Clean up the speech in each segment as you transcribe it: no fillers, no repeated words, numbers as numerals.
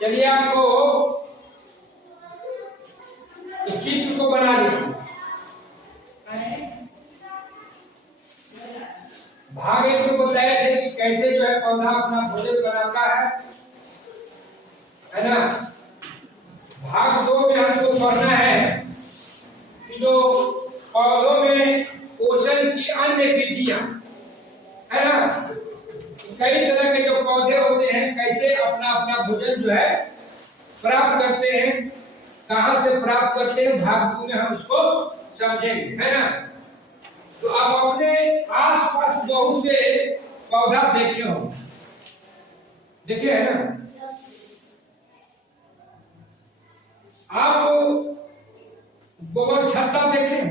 चलिए आपको इस चित्र को बना लीजिए। भाग एक को बताए थे कि कैसे जो है पौधा अपना भोजन बनाता है ना। भाग 2 में हमको पढ़ना है कि जो पौधों में पोषण की अन्य विधियां है ना, कई तरह के जो पौधे होते हैं कैसे अपना अपना भोजन जो है प्राप्त करते हैं, कहां से प्राप्त करते हैं, भाग 2 में हम उसको समझेंगे, है ना। तो आप अपने आसपास बहुत से पौधा देखे होंगे, देखे है ना। आप गोबर छत्ता देखे,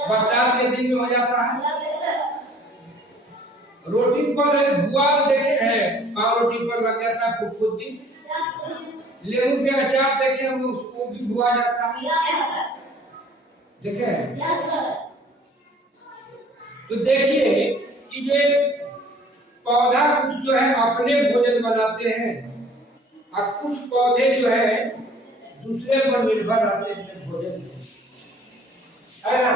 बरसात के दिन में हो जाता है। रोटी पर बुआल देखे हैं, पाव रोटी पर लग जाता है फुफुदी। लेबू के अचार देखे हम, उसको भी बुआ जाता है, देखे हैं। तो देखिए कि जो पौधा कुछ जो है अपने भोजन बनाते हैं और कुछ पौधे जो है दूसरे पर निर्भर रहते हैं भोजन, है ना।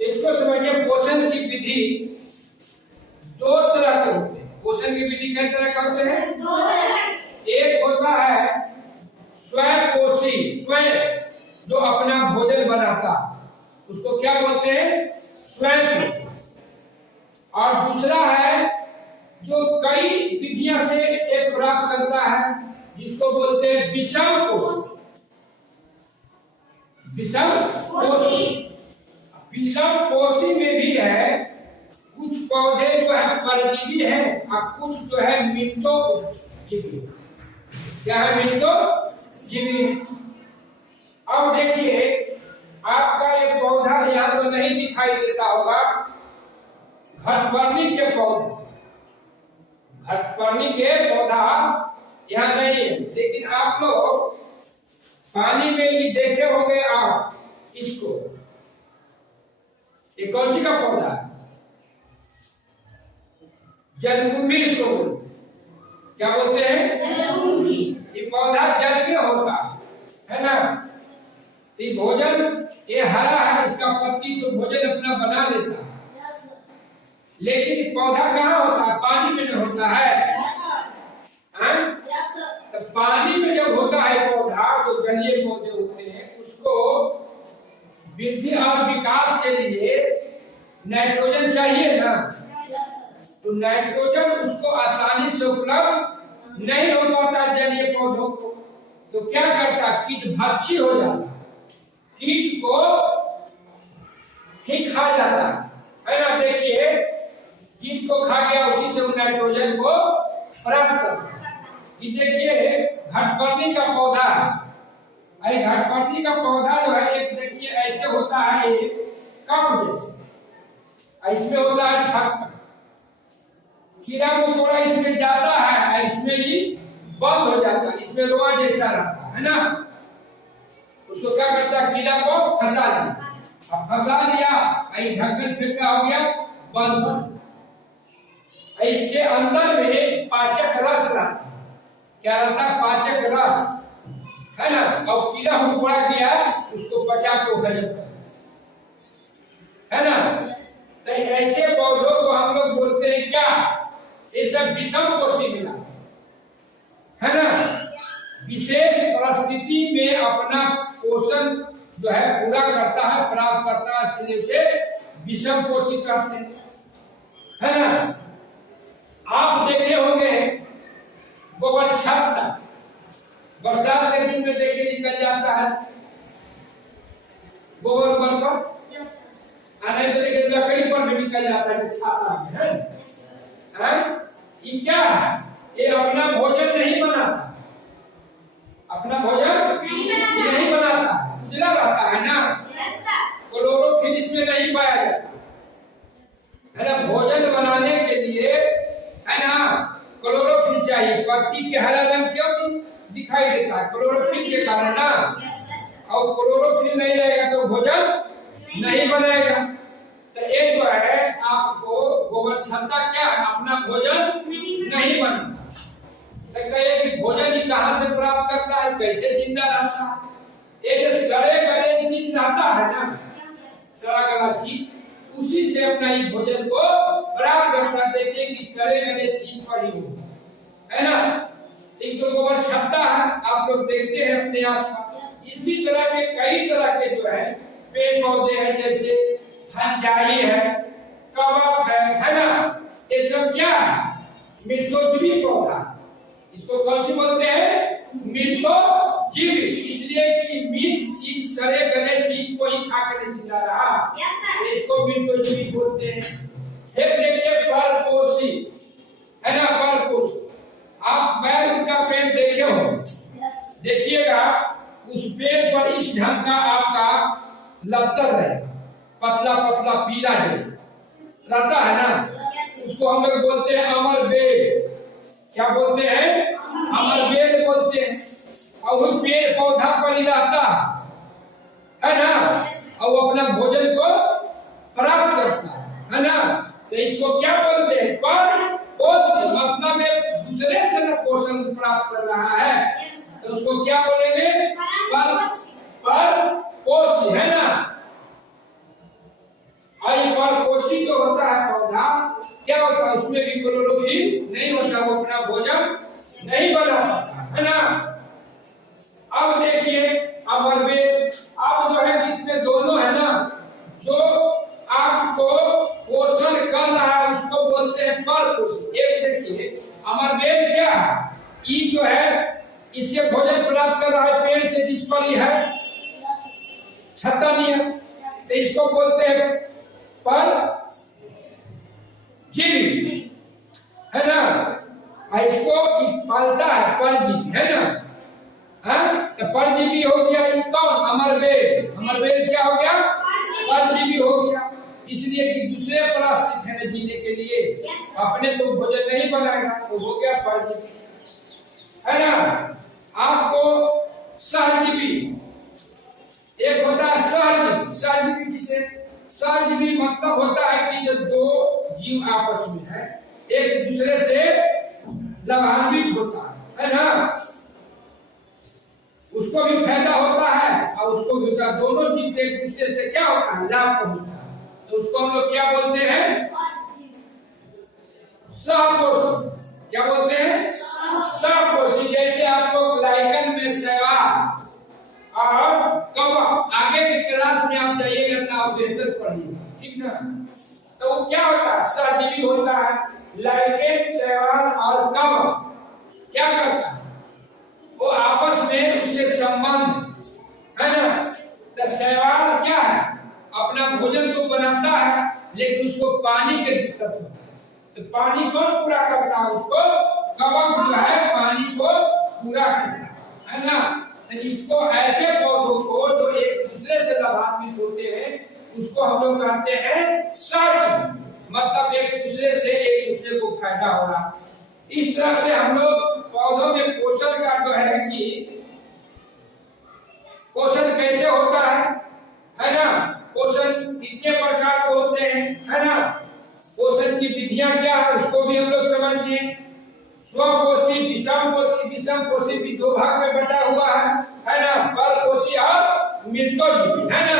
तो इसको समझिए, पोषण की विधि 2 तरह के होते हैं। पोषण की विधि कितने तरह के होते हैं? 2 तरह। एक होता है स्वयं पोषी, स्वयं जो अपना भोजन बनाता, उसको क्या बोलते हैं? स्वयं पोषी। और दूसरा है जो कई विधियां से एक प्राप्त करता है, जिसको बोलते हैं विषम पोषी। विषम पोषी, विषम पोषी में भी है कुछ पौधे जो है परजीवी है और कुछ जो है मित्तोजीवी। क्या है? मित्तोजीवी। अब देखिए, आपका ये पौधा यहाँ तो नहीं दिखाई देता होगा, घटपर्णी के पौधे, घटपर्णी के पौधा यहाँ नहीं है, लेकिन आप लोग पानी में भी देखे होंगे आप इसको। ये कौन सी का पौधा है? जलकुंभी इसको बोलते हैं। क्या बोलते हैं? जलकुंभी। ये पौधा जल के होगा, है ना। ये भोजन, ये हरा है, इसका पत्ती तो भोजन अपना बना लेता है, लेकिन पौधा कहाँ होता है? पानी में नहीं होता है। तो पानी में जब होता है पौधा, जो जलीय पौधे होते हैं, उसको वृद्धि और विकास के लिए नाइट्रोजन चाहिए ना। तो नाइट्रोजन उसको आसानी से उपलब्ध नहीं हो पाता जलीय पौधों को, तो क्या करता? कीट भक्षी हो जाता, कीट को ही खा जाता है ना। देखिए, कीट को खा गया, उसी से उन नाइट्रोजन को प्राप्त करता। ये देखिए घटपर्णी का पौधा है। घटपर्णी का पौधा जो है, एक देखिए ऐसे होता है, ये कप जैसे, इसमें होता है ढक्कन, कीड़ा मकोड़ा इसमें जाता है, इसमें ही बंद हो जाता है, इसमें रोआ जैसा रहता है ना। उसको क्या करता है? कीड़ा को फंसा लिया, अब फंसा लिया, ढक्कन फिर क्या हो गया? बंद। इसके अंदर में पाचक रस रहता, क्या रहता? पाचक रस, है ना। और कीड़ा मकोड़ा गया, उसको बचा के हजम कर, है ना। तो ऐसे पौधों को हम लोग बोलते हैं क्या? ये सब विषम पोषी मिला, है ना। विशेष परिस्थिति में अपना पोषण जो है पूरा करता है, प्राप्त करता है, इसलिए उसे विषम पोषी कहते हैं, है ना। आप देखे होंगे गोबर छत्ता, बरसात के दिन में देखिए निकल जाता है गोबर पर, नहीं तो देखिए लकड़ी पर भी निकल जाता है छाता में, है। ये क्या है? ये अपना भोजन नहीं बनाता, अपना भोजन नहीं बनाता, उजला रहता है ना। क्लोरोफिल इसमें नहीं पाया जाता, है ना। भोजन बनाने के लिए, है ना, क्लोरोफिल चाहिए। पत्ती के हरा रंग क्यों दिखाई देता है? क्लोरोफिल के कारण ना। और क्लोरोफिल नहीं रहेगा तो भोजन नहीं बनेगा। तो एक जो है आपको गोबर छत्ता क्या है? अपना भोजन नहीं बनाता, तो कहे कि भोजन ही कहां से प्राप्त करता है, कैसे जिंदा रहता है? ये जो सड़े गले चीज रहता है ना, सड़ा गला चीज, उसी से अपना ये भोजन को प्राप्त करता। देखिए कि सड़े गले चीज पड़ी हो, है ना, एक तो गोबर छपता है, आप लोग देखते हैं अपने आसपास। इसी तरह के कई तरह के जो है पेड़ पौधे हैं, जैसे फंजाई है, कवक है ना, ये सब क्या है? मृतोजीवी पौधा। इसको कौन सी बोलते हैं? मृतोजीवी। इसलिए कि मृत चीज, सड़े गले चीज को ही खाकर जिंदा रहा, इसको मृतोजीवी बोलते हैं। फिर देखिए परपोषी, है ना, परपोषी। आप बैल का पेड़ देखे हो, देखिएगा उस पेड़ पर इस ढंग का आपका लतर है, पतला पतला पीला जैसा रहता है ना, उसको हम लोग बोलते हैं अमर बेल। क्या बोलते हैं? अमर बेल बोलते हैं। और वो पेड़ पौधा पर ही रहता है ना, और वो अपना भोजन को प्राप्त करता है ना। तो इसको क्या बोलते हैं? परपोषी। मतलब एक दूसरे से न पोषण प्राप्त कर रहा है, तो उसको क्या बोलेंगे? परपोषी, है ना। और ये परपोषी जो होता है पौधा, क्या होता है? उसमें भी क्लोरोफिल नहीं होता, वो अपना भोजन नहीं बना पाता, है ना। अब देखिए अमरबेल, अब जो है इसमें दोनों है ना, जो आपको पोषण कर रहा है उसको बोलते हैं परपोषी। एक देखिए अमरबेल क्या है? ये जो है इससे भोजन प्राप्त कर रहा है पेड़ से, जिस पर ये है छत्ता नहीं है, तो इसको बोलते हैं परजीवी, है ना। इसको पालता है परजीवी, है ना। हाँ, तो परजीवी हो गया ये कौन? अमरबेल। अमरबेल क्या हो गया? परजीवी हो गया। इसलिए कि दूसरे पर आश्रित है जीने के लिए, अपने तो भोजन नहीं बनाएगा, तो हो गया परजीवी, है ना। आपको सहजीवी, एक होता है सहजीवी। सहजीवी किसे? सहजीवी मतलब होता है कि जो दो जीव आपस में है, एक दूसरे से लाभान्वित होता है ना, उसको भी फायदा होता है और उसको भी होता है। दोनों जीव एक दूसरे से क्या होता है? लाभ पहुंचता है। तो उसको हम लोग क्या बोलते हैं? सहपोषी। क्या बोलते हैं? सहपोषी। जैसे आप लोग लाइकन में शैवाल और कवक, आगे के क्लास में आप जाइएगा ना, आप बेहतर पढ़िए, ठीक ना। तो वो क्या होता है? सहजीवी होता है। लाइकेन, शैवाल और कवक क्या करता है? वो आपस में उससे संबंध, है ना। तो शैवाल क्या है? अपना भोजन तो बनाता है, लेकिन उसको पानी की दिक्कत होती है, तो पानी कौन पूरा करता है? उसको कवक जो है पानी को पूरा करता है ना। तो इसको ऐसे पौधों को जो एक दूसरे से लाभान्वित होते हैं, उसको हम लोग कहते हैं सहजीवी। मतलब एक दूसरे से एक दूसरे को फायदा हो रहा। इस तरह से हम लोग पौधों में पोषण का जो है कि पोषण कैसे होता है ना। पोषण कितने प्रकार के होते हैं, है ना। पोषण की विधियां क्या है उसको भी हम लोग समझिए। स्वपोषी, विषमपोषी। विषमपोषी भी दो भाग में बटा हुआ है ना, परपोषी और मृतोजीवी, है ना।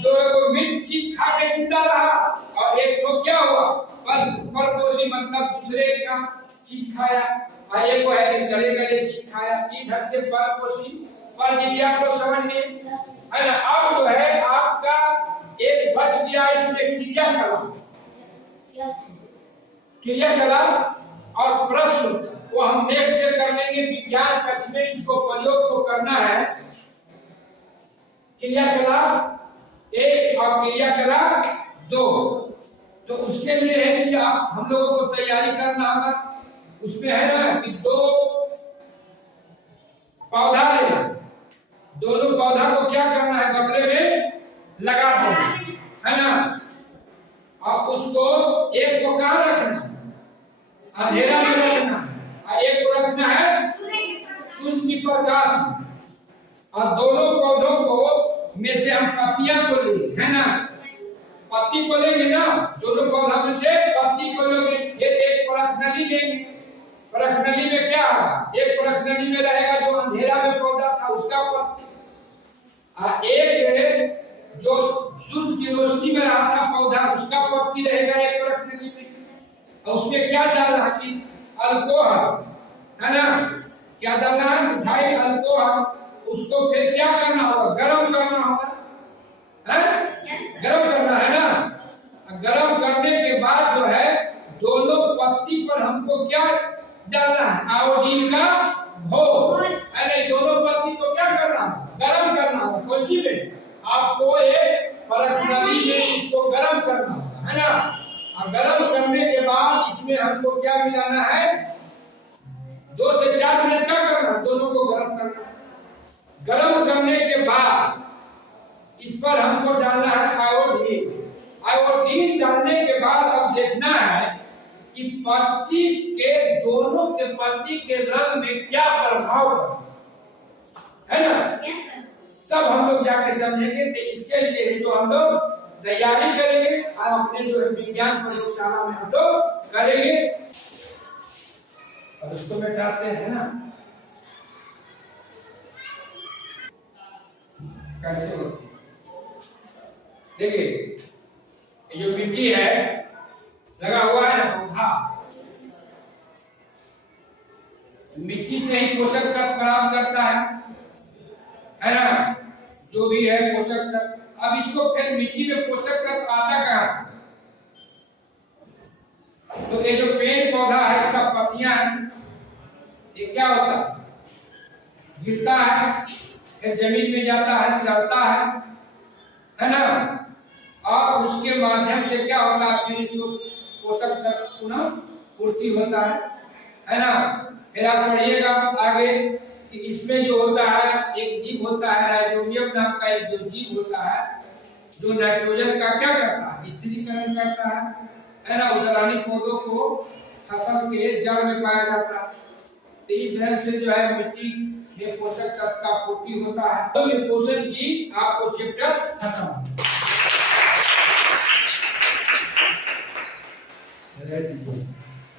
जो एक मृत चीज खा के जिंदा रहा, और एक तो क्या हुआ? परपोषी मतलब दूसरे का चीज खाया, और एक वो है कि सड़े गले चीज खाया। ये ढंग से परपोषी, परजीवी आप लोग समझ लिए, है ना। अब जो है आपका एक बच गया इसमें क्रियाकलाप। क्रियाकलाप और प्रश्न, वो हम नेक्स्ट डे कर लेंगे। विज्ञान कक्ष में इसको प्रयोग को करना है। क्रियाकलाप एक और क्रियाकलाप दो। तो उसके लिए है कि आप हम लोगों को तैयारी करना होगा। उसमें है ना कि दो पौधा लेना, दोनों पौधा को क्या करना है? गमले में लगा देना, है ना। और उसको एक को कहाँ रखना? अंधेरा में रखना, और एक को रखना है सूर्य की प्रकाश में। और दोनों पौधों को में से हम पत्तियां को लेंगे, है ना। पत्ती को लेंगे ना, दोनों पौधा में से पत्ती को लेंगे, फिर एक परत नली लेंगे, परखनली में क्या होगा, एक परखनली में रहेगा जो अंधेरा में पौधा था उसका पत्ती, एक जो सूरज की रोशनी में रहा था पौधा उसका पत्ती रहेगा एक परखनली में। और उसमें क्या डालना है कि अल्कोहल, है ना, क्या डालना है, मिथाइल अल्कोहल। उसको फिर क्या करना होगा, गर्म करना होगा, है गर्म करना है ना। गर्म करने के बाद जो है दोनों पत्ती पर हमको क्या डालना है, आयोडीन का घोल, है नहीं, दोनों पत्ती को क्या करना है, गर्म करना होगा। कौन सी में, आपको एक परखनली में इसको गर्म करना होगा, है ना। और गर्म करने के बाद इसमें हमको क्या मिलाना है, 2 से 4 मिनट क्या करना, दोनों को गर्म करना। गर्म करने के बाद इस पर हमको डालना है आयोडीन। आयोडीन डालने के बाद अब देखना है कि पत्ती के दोनों के पत्ती के रंग में क्या प्रभाव है ना। तब हम लोग जाके समझेंगे। तो इसके लिए जो हम लोग तैयारी करेंगे और अपने जो विज्ञान प्रयोगशाला में हम लोग करेंगे। और उसको बैठाते हैं ना, कैसे होती है देखिए, ये जो मिट्टी है लगा हुआ है ना पौधा, मिट्टी से ही पोषक तत्व प्राप्त करता है ना, जो भी है पोषक तत्व। अब इसको फिर मिट्टी में पोषक तत्व आता कहां से, तो ये जो पेड़ पौधा है इसका पत्तियां है, ये क्या होता है, गिरता है, फिर जमीन में जाता है, सड़ता है ना, और उसके माध्यम से क्या होता है, फिर इसको पोषक तत्व पुनः पूर्ति होता है ना। फिर आप पढ़िएगा आगे कि इसमें जो होता है एक जीव होता है, राइजोबियम नाम का एक जो जीव होता है, जो नाइट्रोजन का क्या करता है, स्थिरीकरण करता है ना। उदरानी पौधों को फसल के जड़ में पाया जाता है। तो इस ढंग से जो है मिट्टी में पोषक तत्व का पूर्ति होता है। तो ये पोषण की आपको चैप्टर खत्म।